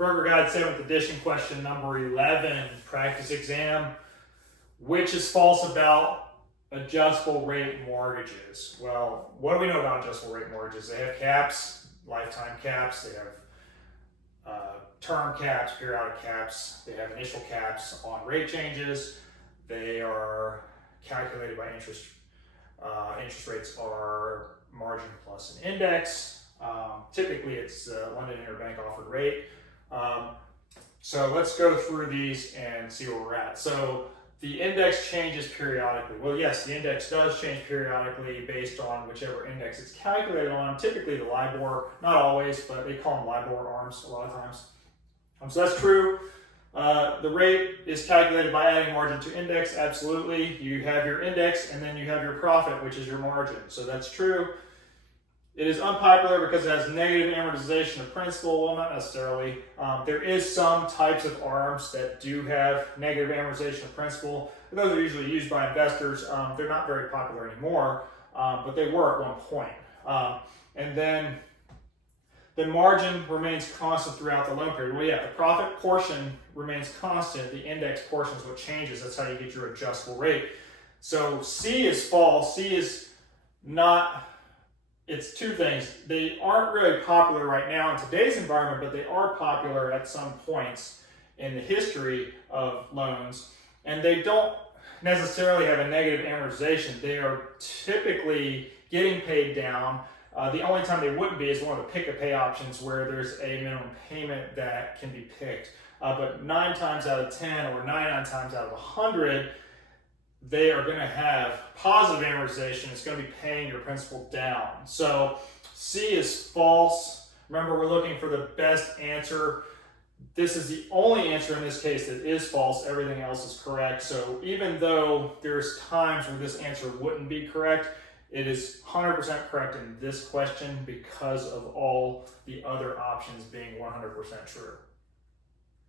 Burger Guide 7th edition, question number 11, practice exam. Which is false about adjustable rate mortgages? Well, what do we know about adjustable rate mortgages? They have caps, lifetime caps, they have term caps, periodic caps, they have initial caps on rate changes, they are calculated by interest. Interest rates are margin plus an index. Typically it's London Interbank offered rate. So let's go through these and see where we're at. So the index changes periodically. Well, yes, the index does change periodically based on whichever index it's calculated on. Typically the LIBOR, not always, but they call them LIBOR arms a lot of times. So that's true. The rate is calculated by adding margin to index. Absolutely. You have your index and then you have your profit, which is your margin. So that's true. It is unpopular because it has negative amortization of principal. Well, not necessarily. There is some types of ARMs that do have negative amortization of principal. Those are usually used by investors. They're not very popular anymore, but they were at one point. And then the margin remains constant throughout the loan period. Well, yeah, the profit portion remains constant. The index portion is what changes. That's how you get your adjustable rate. So C is false. C is not... It's two things. They aren't really popular right now in today's environment, but they are popular at some points in the history of loans. And they don't necessarily have a negative amortization. They are typically getting paid down. The only time they wouldn't be is one of the pick-a-pay options where there's a minimum payment that can be picked. But 9 times out of 10 or 99 times out of 100, they are going to have positive amortization. It's going to be paying your principal down. So C is false. Remember, we're looking for the best answer. This is the only answer in this case that is false. Everything else is correct. So even though there's times where this answer wouldn't be correct, it is 100% correct in this question because of all the other options being 100% true.